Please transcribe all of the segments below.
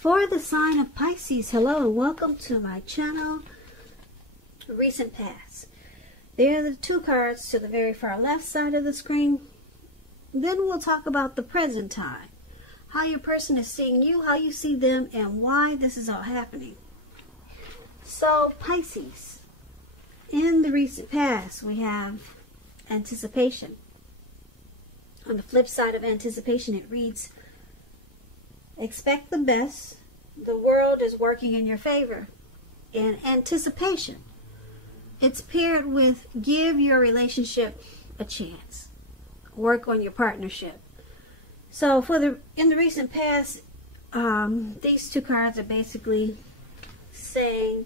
For the sign of Pisces, hello and welcome to my channel, Recent Past. There are the two cards to the very far left side of the screen. Then we'll talk about the present time, how your person is seeing you, how you see them, and why this is all happening. So Pisces, in the recent past we have anticipation. On the flip side of anticipation it reads, expect the best. The world is working in your favor. In anticipation, it's paired with give your relationship a chance. Work on your partnership. So in the recent past, these two cards are basically saying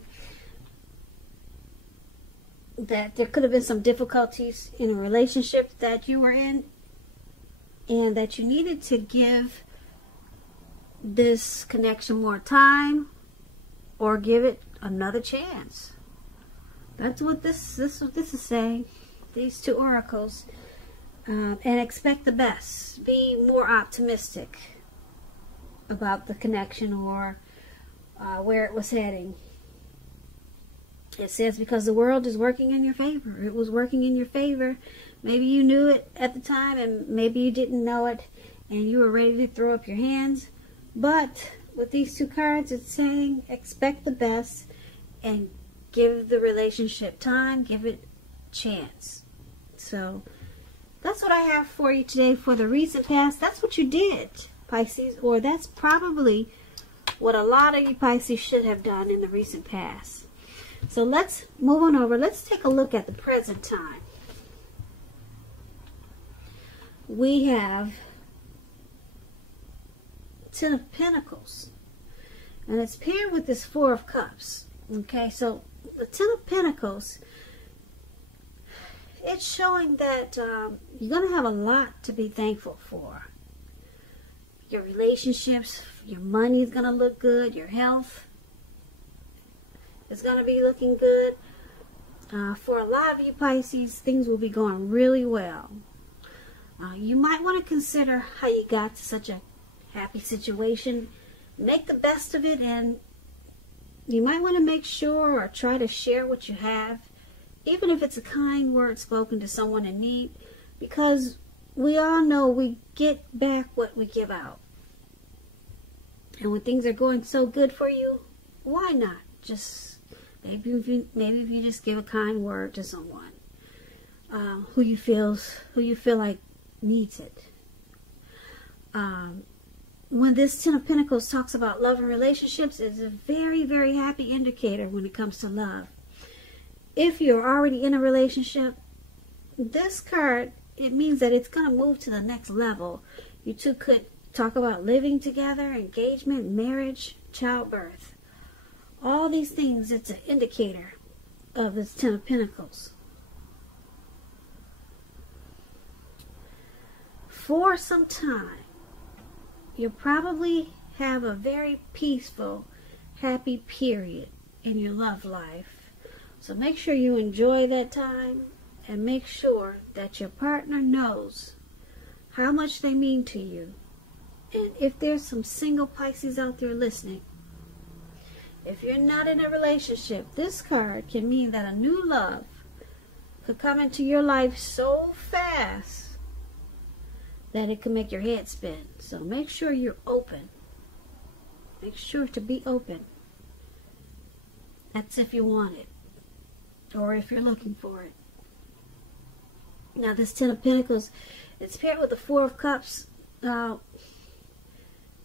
that there could have been some difficulties in a relationship that you were in, and that you needed to give this connection more time or give it another chance. That's what this is saying, these two oracles. And expect the best. Be more optimistic about the connection or where it was heading. It says because the world is working in your favor. It was working in your favor. Maybe you knew it at the time and maybe you didn't know it and you were ready to throw up your hands. But with these two cards, it's saying expect the best and give the relationship time, give it a chance. So that's what I have for you today for the recent past. That's what you did, Pisces, or that's probably what a lot of you Pisces should have done in the recent past. So let's move on over. Let's take a look at the present time. We have Ten of Pentacles, and it's paired with this Four of Cups. Okay, so the Ten of Pentacles, it's showing that you're going to have a lot to be thankful for. Your relationships, your money is going to look good, your health is going to be looking good. For a lot of you Pisces, things will be going really well. You might want to consider how you got to such a happy situation. Make the best of it, and you might want to make sure or try to share what you have, even if it's a kind word spoken to someone in need, because we all know we get back what we give out. And when things are going so good for you, why not just maybe if you just give a kind word to someone who you feel like needs it. When this Ten of Pentacles talks about love and relationships, it's a very, very happy indicator when it comes to love. If you're already in a relationship, this card, it means that it's going to move to the next level. You two could talk about living together, engagement, marriage, childbirth. All these things, it's an indicator of this Ten of Pentacles. For some time, you'll probably have a very peaceful, happy period in your love life. So make sure you enjoy that time and make sure that your partner knows how much they mean to you. And if there's some single Pisces out there listening, if you're not in a relationship, this card can mean that a new love could come into your life so fast that it can make your head spin. So make sure you're open. Make sure to be open. That's if you want it, or if you're looking for it. Now this Ten of Pentacles, it's paired with the Four of Cups. Now,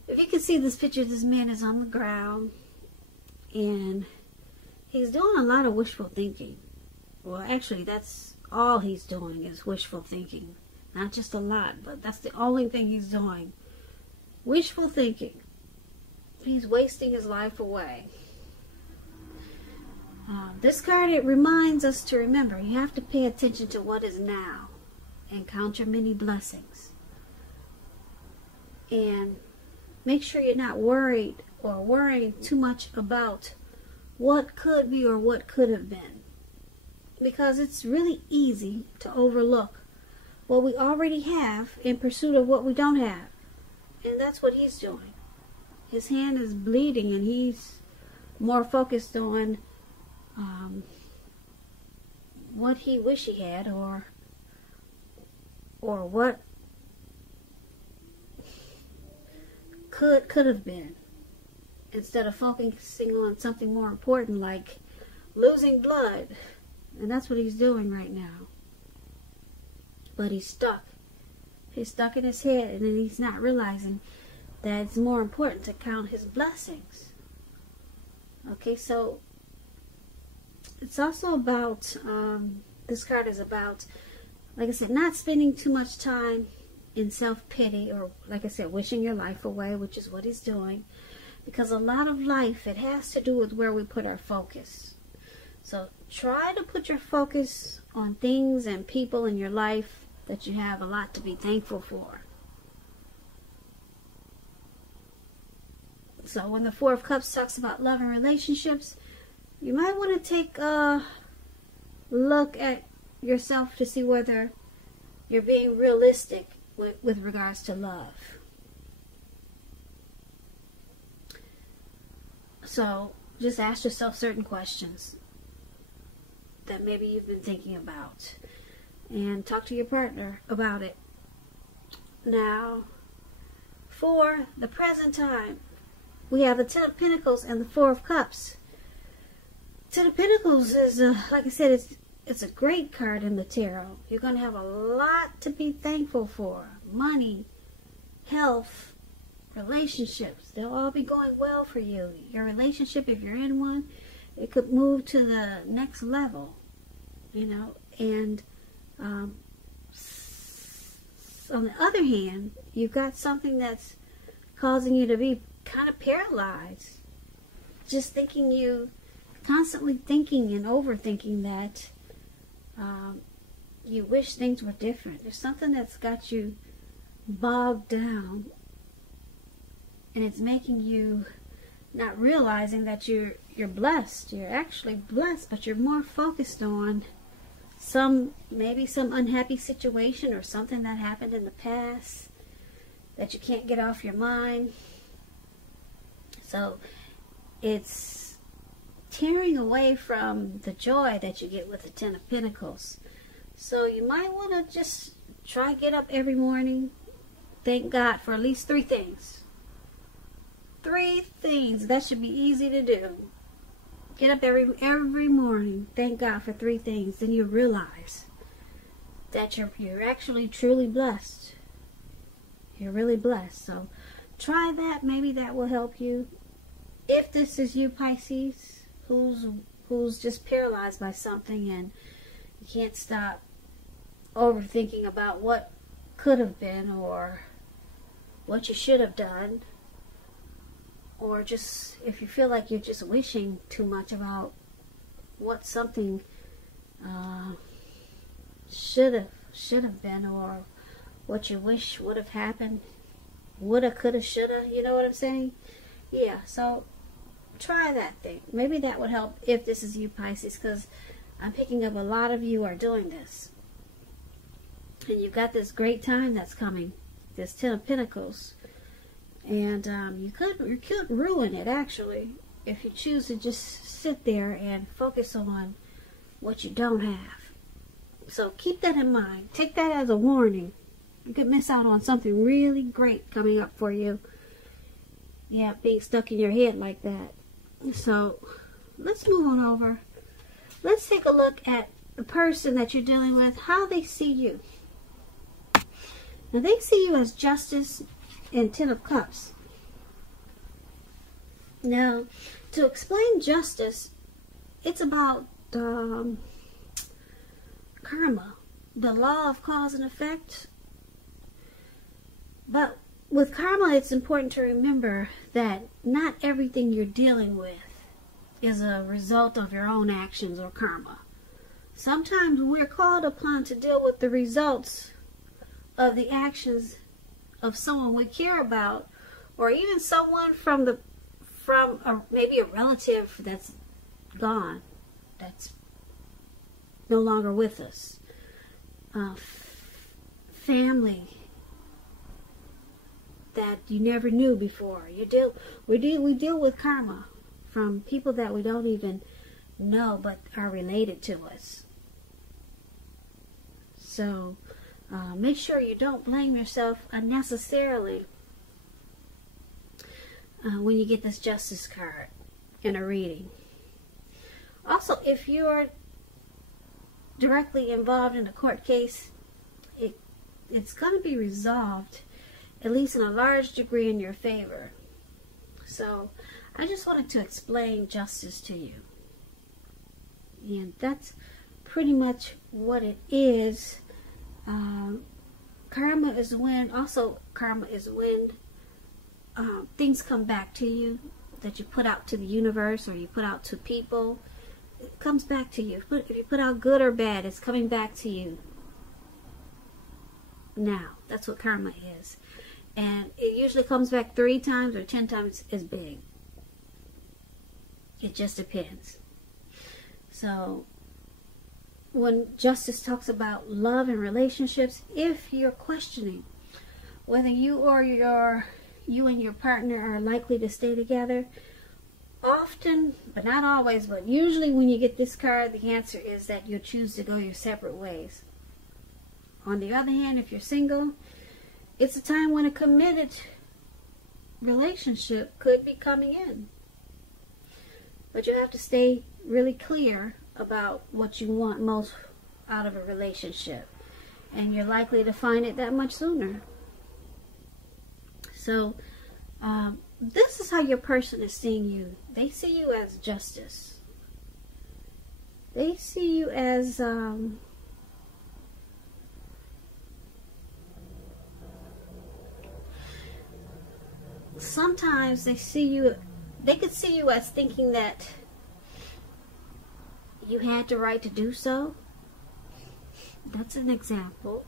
if you can see this picture, this man is on the ground, and he's doing a lot of wishful thinking. Well, actually, that's all he's doing is wishful thinking. Not just a lot, but that's the only thing he's doing. Wishful thinking. He's wasting his life away. This card, it reminds us to remember, you have to pay attention to what is now and count your many blessings. And make sure you're not worried or worrying too much about what could be or what could have been. Because it's really easy to overlook what we already have in pursuit of what we don't have. And that's what he's doing. His hand is bleeding, and he's more focused on what he wish he had, or what could have been, instead of focusing on something more important like losing blood. And that's what he's doing right now. But he's stuck. He's stuck in his head, and then he's not realizing that it's more important to count his blessings. Okay, so it's also about, this card is about, like I said, not spending too much time in self-pity, or, like I said, wishing your life away, which is what he's doing. Because a lot of life, it has to do with where we put our focus. So try to put your focus on things and people in your life that you have a lot to be thankful for. So when the Four of Cups talks about love and relationships, you might want to take a look at yourself to see whether you're being realistic with regards to love. So just ask yourself certain questions that maybe you've been thinking about, and talk to your partner about it. Now, for the present time, we have the Ten of Pentacles and the Four of Cups. Ten of Pentacles is, like I said, it's a great card in the tarot. You're going to have a lot to be thankful for. Money, health, relationships. They'll all be going well for you. Your relationship, if you're in one, it could move to the next level, you know. And on the other hand, you've got something that's causing you to be kind of paralyzed. Just constantly thinking and overthinking that you wish things were different. There's something that's got you bogged down, and it's making you not realizing that you're blessed. You're actually blessed, but you're more focused on maybe some unhappy situation or something that happened in the past that you can't get off your mind. So it's tearing away from the joy that you get with the Ten of Pentacles. So you might want to just try get up every morning, thank God for at least 3 things. 3 things. That should be easy to do. Get up every morning, thank God for 3 things. Then you realize that you're actually truly blessed. You're really blessed. So try that. Maybe that will help you. If this is you, Pisces, who's just paralyzed by something and you can't stop overthinking about what could have been or what you should have done, or just if you feel like you're just wishing too much about what something should have been, or what you wish would have happened, woulda, coulda, shoulda, you know what I'm saying? Yeah, so try that thing. Maybe that would help if this is you, Pisces, because I'm picking up a lot of you are doing this. And you've got this great time that's coming, this Ten of Pentacles. And you could ruin it, actually, if you choose to just sit there and focus on what you don't have. So keep that in mind. Take that as a warning. You could miss out on something really great coming up for you. Yeah, being stuck in your head like that. So let's move on over. Let's take a look at the person that you're dealing with, how they see you. Now, they see you as Justice and Ten of Cups. Now, to explain justice, it's about karma, the law of cause and effect. But with karma, it's important to remember that not everything you're dealing with is a result of your own actions or karma. Sometimes we're called upon to deal with the results of the actions of someone we care about, or even someone from maybe a relative that's gone, that's no longer with us. Family that you never knew before. We deal with karma from people that we don't even know but are related to us. So make sure you don't blame yourself unnecessarily when you get this Justice card in a reading. Also, if you're directly involved in a court case, it's going to be resolved, at least in a large degree, in your favor. So I just wanted to explain justice to you. And that's pretty much what it is. Karma is when things come back to you that you put out to the universe or you put out to people. It comes back to you. If you put out good or bad, it's coming back to you. Now, that's what karma is. And it usually comes back 3 times or 10 times as big. It just depends. So, when Justice talks about love and relationships, if you're questioning whether you and your partner are likely to stay together, often, but not always, but usually when you get this card, the answer is that you'll choose to go your separate ways. On the other hand, if you're single, it's a time when a committed relationship could be coming in. But you have to stay really clear about what you want most out of a relationship. And you're likely to find it that much sooner. So, this is how your person is seeing you. They see you as justice. They see you as sometimes they could see you as thinking that you had the right to do so. That's an example.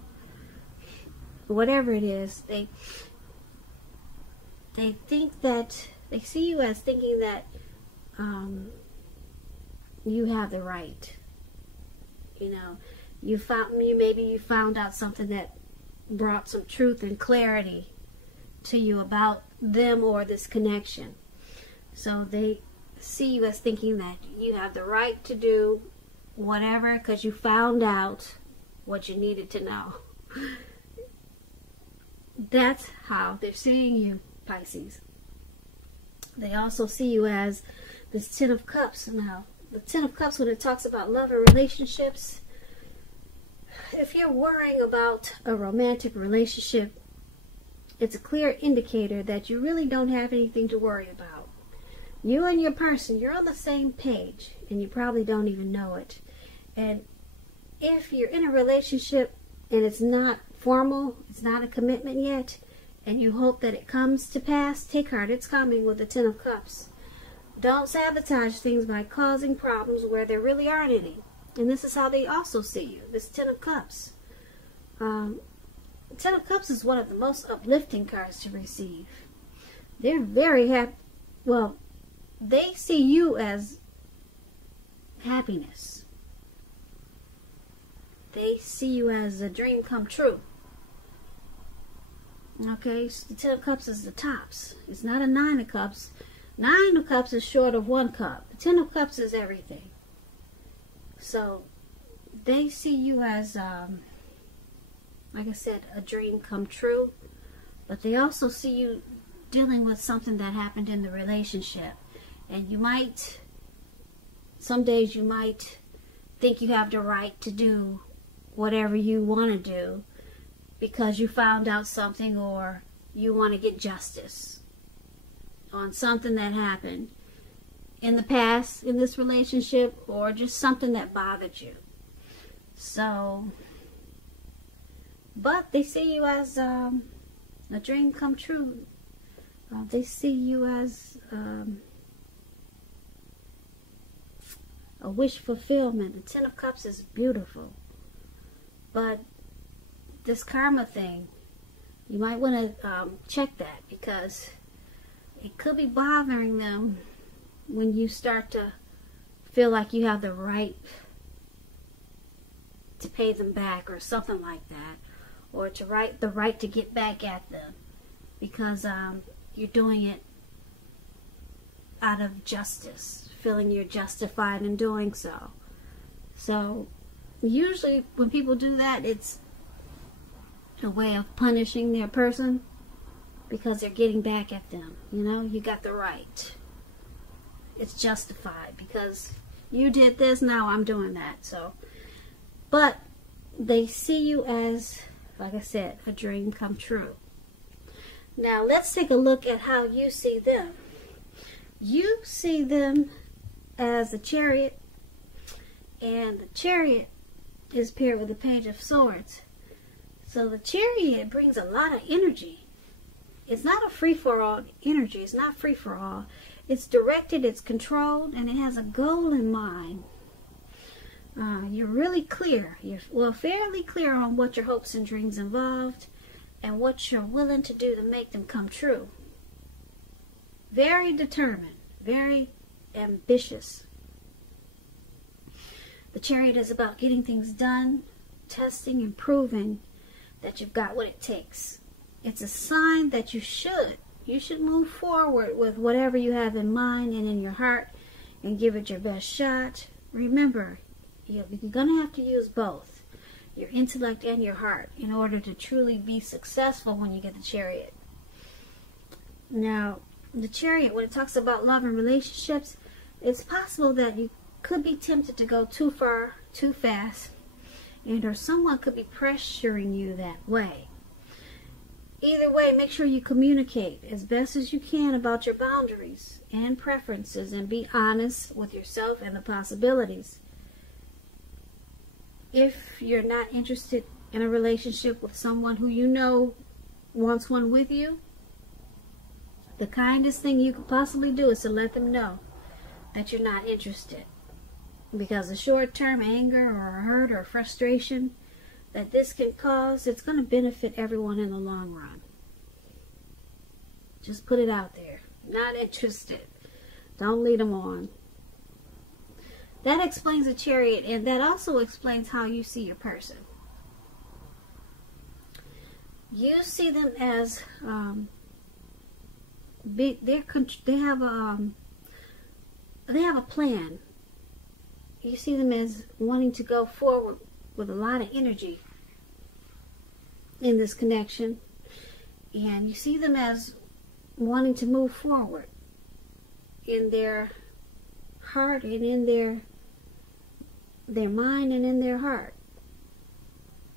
Whatever it is, they think that they see you as thinking that you have the right. You know, maybe you found out something that brought some truth and clarity to you about them or this connection. So they see you as thinking that you have the right to do whatever because you found out what you needed to know. That's how they're seeing you, Pisces. They also see you as this Ten of Cups. Now, the Ten of Cups, when it talks about love and relationships, if you're worrying about a romantic relationship, it's a clear indicator that you really don't have anything to worry about. You and your person, you're on the same page, and you probably don't even know it. And if you're in a relationship and it's not formal, it's not a commitment yet, and you hope that it comes to pass, take heart, it's coming with the Ten of Cups. Don't sabotage things by causing problems where there really aren't any. And this is how they also see you, this Ten of Cups. Ten of Cups is one of the most uplifting cards to receive. They're very happy. Well, they see you as happiness. They see you as a dream come true. Okay, so the Ten of Cups is the tops. It's not a Nine of Cups. Nine of Cups is short of 1 cup. The Ten of Cups is everything. So, they see you as, like I said, a dream come true. But they also see you dealing with something that happened in the relationship. And you might, some days you might think you have the right to do whatever you want to do because you found out something or you want to get justice on something that happened in the past in this relationship or just something that bothered you. So, but they see you as a dream come true. They see you as a wish fulfillment. The Ten of Cups is beautiful. But this karma thing, you might want to check that because it could be bothering them when you start to feel like you have the right to pay them back or something like that, or the right to get back at them. because you're doing it out of justice, feeling you're justified in doing so. So usually when people do that, it's a way of punishing their person because they're getting back at them. You know, you got the right. It's justified because you did this, now I'm doing that. So, but they see you as, like I said, a dream come true. Now let's take a look at how you see them. You see them as the Chariot, and the Chariot is paired with the Page of Swords. So the Chariot brings a lot of energy. It's not a free-for-all energy. It's not free-for-all. It's directed, it's controlled, and it has a goal in mind. You're really clear. You're fairly clear on what your hopes and dreams involved and what you're willing to do to make them come true. Very determined, very ambitious. The Chariot is about getting things done, testing and proving that you've got what it takes. It's a sign that you should move forward with whatever you have in mind and in your heart and give it your best shot. Remember, you're going to have to use both, your intellect and your heart, in order to truly be successful when you get the Chariot. Now, the Chariot, when it talks about love and relationships, it's possible that you could be tempted to go too far, too fast, and or someone could be pressuring you that way. Either way, make sure you communicate as best as you can about your boundaries and preferences and be honest with yourself and the possibilities. If you're not interested in a relationship with someone who you know wants one with you, the kindest thing you could possibly do is to let them know that you're not interested. Because the short-term anger or hurt or frustration that this can cause, it's going to benefit everyone in the long run. Just put it out there. Not interested. Don't lead them on. That explains the Chariot, and that also explains how you see your person. You see them as they have a plan. You see them as wanting to go forward with a lot of energy in this connection, and you see them as wanting to move forward in their heart and in their mind and in their heart.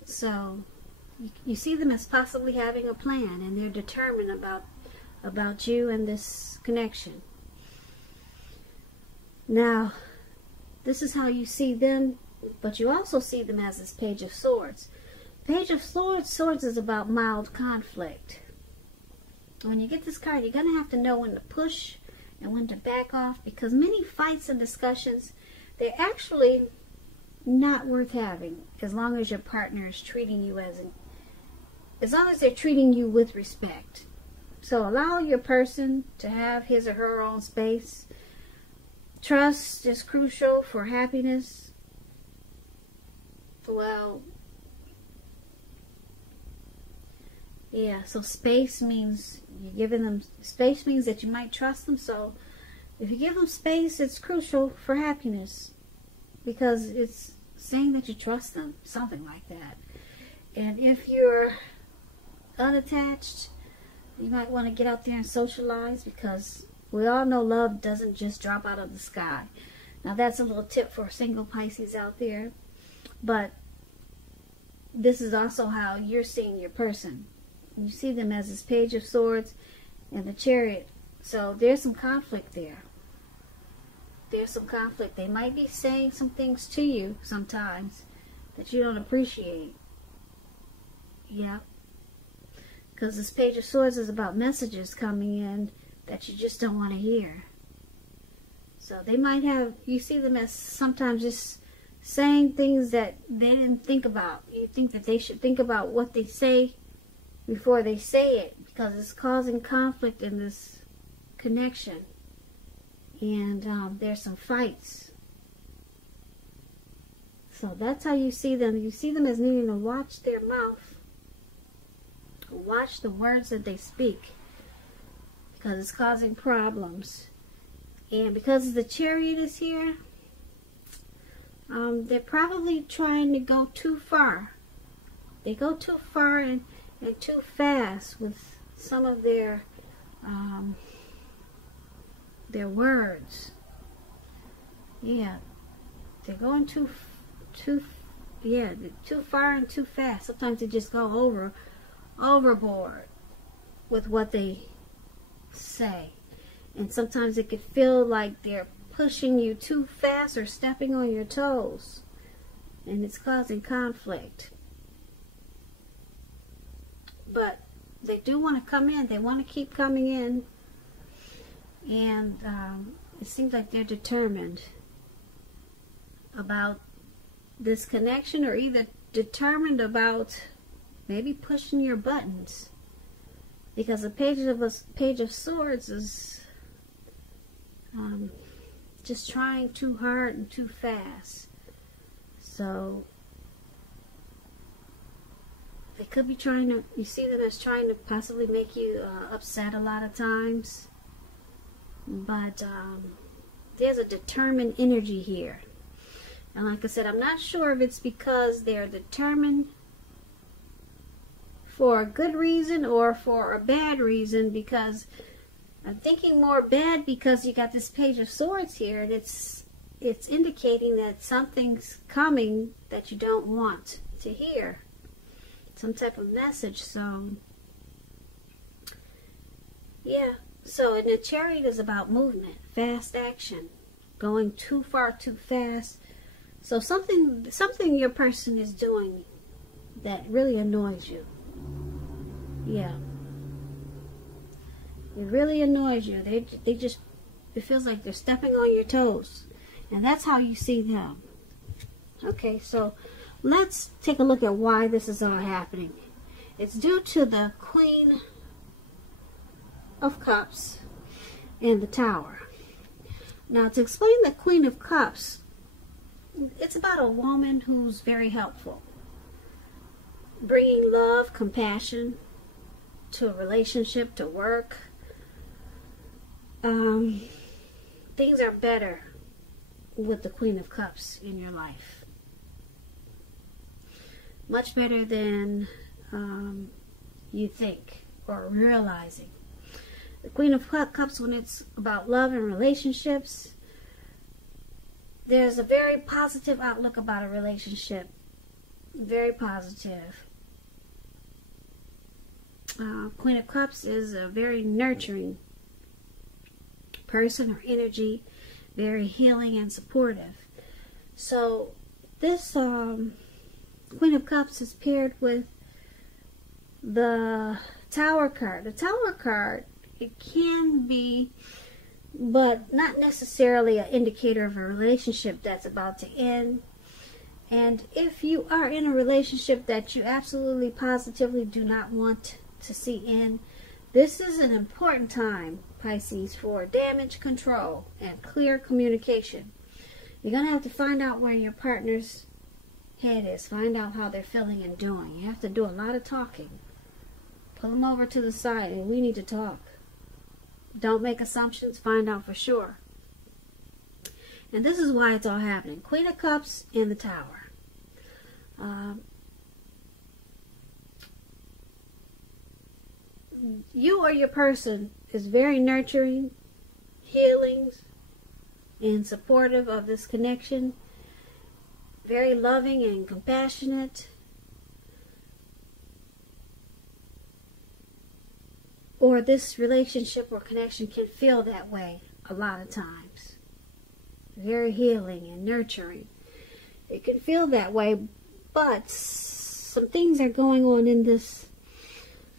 So you see them as possibly having a plan, and they're determined about you and this connection. Now, this is how you see them, but you also see them as this Page of Swords. Page of Swords is about mild conflict. When you get this card, you're going to have to know when to push and when to back off, because many fights and discussions, they're actually not worth having as long as your partner is treating you as long as they're treating you with respect. So allow your person to have his or her own space. Trust is crucial for happiness. Well, yeah, so space means you're giving them space, means that you might trust them. So if you give them space, it's crucial for happiness, because it's saying that you trust them, something like that. And if you're unattached, you might want to get out there and socialize, because we all know love doesn't just drop out of the sky. Now that's a little tip for single Pisces out there, but this is also how you're seeing your person. You see them as this Page of Swords and the Chariot. So there's some conflict there. There's some conflict. They might be saying some things to you sometimes that you don't appreciate. Yeah. Because this Page of Swords is about messages coming in that you just don't want to hear. So they might have, you see them as sometimes just saying things that they didn't think about. You think that they should think about what they say before they say it, because it's causing conflict in this connection. And there's some fights. So that's how you see them. You see them as needing to watch their mouth, watch the words that they speak, because it's causing problems. And because the Chariot is here, they're probably trying to go too far. They go too far and too fast with some of their words. Yeah, they're going too far and too fast. Sometimes they just go overboard with what they say. And sometimes it could feel like they're pushing you too fast or stepping on your toes. And it's causing conflict. But they do want to come in. They want to keep coming in. And it seems like they're determined about this connection, or either determined about maybe pushing your buttons, because the Page of Swords is just trying too hard and too fast. So they could be trying to, you see them as trying to possibly make you upset a lot of times, but there's a determined energy here. And like I said, I'm not sure if it's because they're determined for a good reason or for a bad reason, because I'm thinking more bad, because you got this Page of Swords here, and it's indicating that something's coming that you don't want to hear. Some type of message. So yeah. So, and the Chariot is about movement, fast action, going too far too fast. So something your person is doing that really annoys you. Yeah. It really annoys you. They just, it feels like they're stepping on your toes. And that's how you see them. Okay, so let's take a look at why this is all happening. It's due to the Queen of Cups and the Tower. Now, to explain the Queen of Cups, it's about a woman who's very helpful, bringing love, compassion to a relationship, to work. Things are better with the Queen of Cups in your life. Much better than you think or realizing. The Queen of Cups, when it's about love and relationships, there's a very positive outlook about a relationship. Very positive. Queen of Cups is a very nurturing person or energy, very healing and supportive. So this Queen of Cups is paired with the Tower card. The Tower card, it can be, but not necessarily an indicator of a relationship that's about to end. And if you are in a relationship that you absolutely positively do not want to see end, this is an important time, Pisces, for damage control and clear communication. You're going to have to find out where your partner's head is. Find out how they're feeling and doing. You have to do a lot of talking. Pull them over to the side and we need to talk. Don't make assumptions. Find out for sure. And this is why it's all happening. Queen of Cups and the Tower. You or your person is very nurturing, healing, and supportive of this connection. Very loving and compassionate. Or this relationship or connection can feel that way a lot of times. Very healing and nurturing. It can feel that way, but some things are going on in this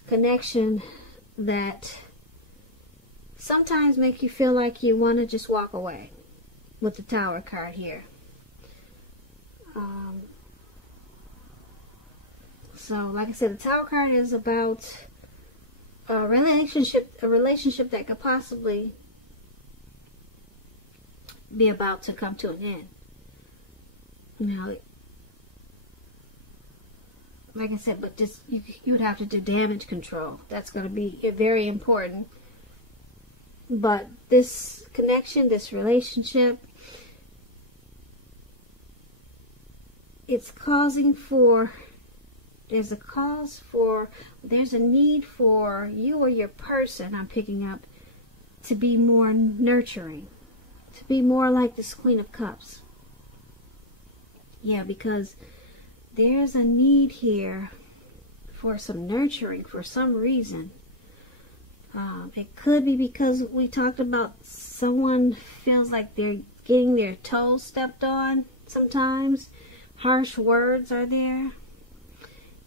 connection that sometimes make you feel like you want to just walk away with the Tower card here. So, like I said, the Tower card is about a relationship that could possibly be about to come to an end. Now, like I said, but just you would have to do damage control. That's going to be very important. But this connection, this relationship, it's causing for, there's a need for you or your person, I'm picking up, to be more nurturing, to be more like this Queen of Cups. Yeah, because there's a need here for some nurturing for some reason. It could be because we talked about someone feels like they're getting their toes stepped on sometimes. Harsh words are there.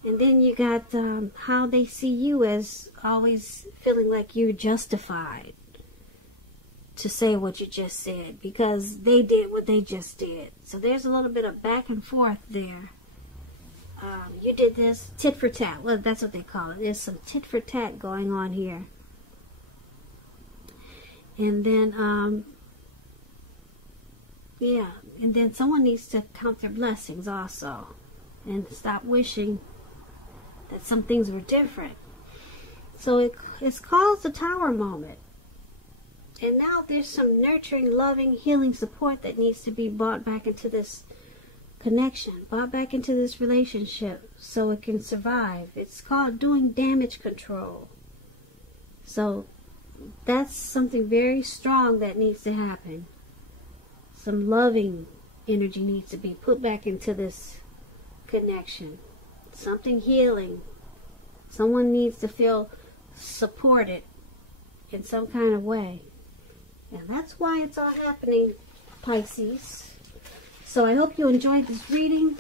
And then you got how they see you as always feeling like you're justified to say what you just said because they did what they just did. So there's a little bit of back and forth there. You did this tit for tat. Well, that's what they call it. There's some tit for tat going on here. And then, yeah, and then someone needs to count their blessings also and stop wishing that some things were different. So it's called the Tower moment. And now there's some nurturing, loving, healing support that needs to be brought back into this connection, brought back into this relationship so it can survive. It's called doing damage control. So that's something very strong that needs to happen. Some loving energy needs to be put back into this connection. Something healing. Someone needs to feel supported in some kind of way. And that's why it's all happening, Pisces. So I hope you enjoyed this reading.